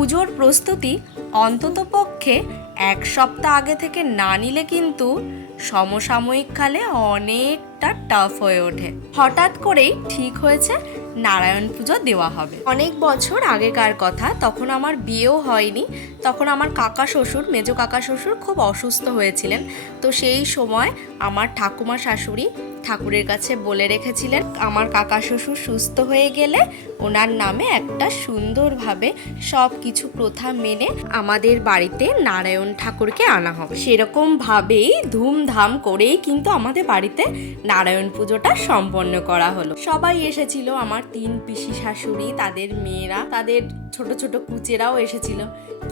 পুজোর প্রস্তুতি অন্তত পক্ষে এক সপ্তাহ আগে থেকে না নিলে কিন্তু সমসাময়িক কালে অনেকটা টাফ হয়ে ওঠে। হঠাৎ করেই ঠিক হয়েছে নারায়ণ পুজো দেওয়া হবে। অনেক বছর আগেকার কথা, তখন আমার বিয়েও হয়নি। তখন আমার কাকা শ্বশুর, মেজো কাকা শ্বশুর খুব অসুস্থ হয়েছিলেন। তো সেই সময় আমার ঠাকুমা শাশুড়ি ঠাকুরের কাছে বলে রেখেছিলেন, আমার কাকা শ্বশুর সুস্থ হয়ে গেলে ওনার নামে একটা সুন্দরভাবে সব কিছু প্রথা মেনে আমাদের বাড়িতে নারায়ণ ঠাকুরকে আনা হবে। সেরকম ভাবেই ধুমধাম করেই কিন্তু আমাদের বাড়িতে নারায়ণ পুজোটা সম্পন্ন করা হলো। সবাই এসেছিল, আমার তিন পিসি শাশুড়ি, তাদের মেয়েরা, তাদের ছোট ছোট কুচেরাও এসেছিল।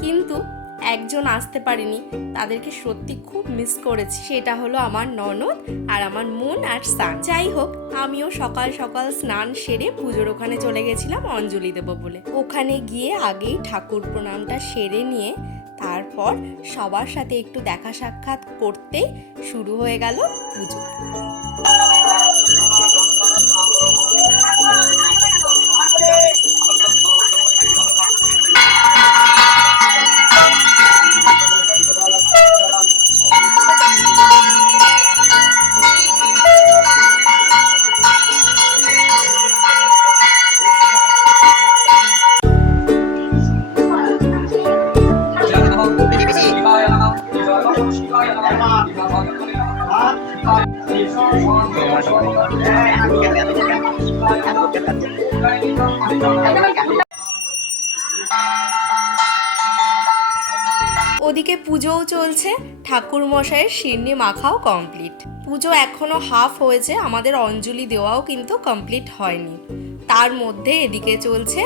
কিন্তু একজন আসতে পারিনি। তাদেরকে সত্যি খুব মিস করেছি। সেটা হলো আমার ননদ আর আমার মন আর সান। যাই হোক, আমিও সকাল সকাল স্নান সেরে পুজোর ওখানে চলে গেছিলাম অঞ্জলি দেবো বলে। ওখানে গিয়ে আগেই ঠাকুর প্রণামটা সেরে নিয়ে তারপর সবার সাথে একটু দেখা সাক্ষাৎ করতেই শুরু হয়ে গেল পুজো। ওদিকে পুজোও চলছে ঠাকুর মশাইয়ের শিরনি মাখাও কমপ্লিট পুজো এখনও হাফ হয়েছে, আমাদের অঞ্জলি দেওয়াও কিন্তু কমপ্লিট হয়নি। তার মধ্যে এদিকে চলছে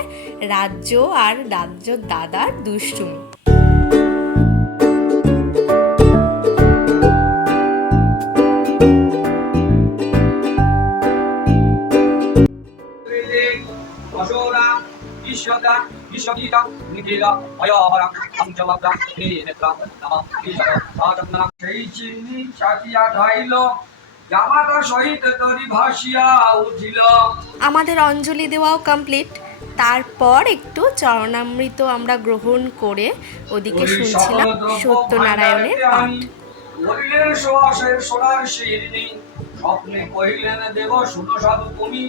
রাজ্য আর রাজ্য দাদার দুষ্টুমি। সেই চিনি জামাতা সহিত তরি ভাসিয়া উঠিল। আমাদের অঞ্জলি দেওয়াও কমপ্লিট তারপর একটু চরণামৃত আমরা গ্রহণ করে ওদিকে শুনছিলাম সত্যনারায়ণের পাঠ। বলিলেন সোনার শিরনি স্বপ্নে কহিলেন দেব শুনো সাধু তুমি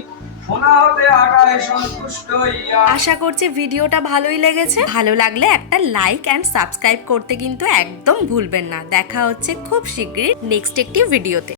আশা করছি ভিডিওটা ভালোই লেগেছে। ভালো লাগলে একটা লাইক অ্যান্ড সাবস্ক্রাইব করতে কিন্তু একদম ভুলবেন না। দেখা হচ্ছে খুব শীঘ্রই নেক্সট একটি ভিডিওতে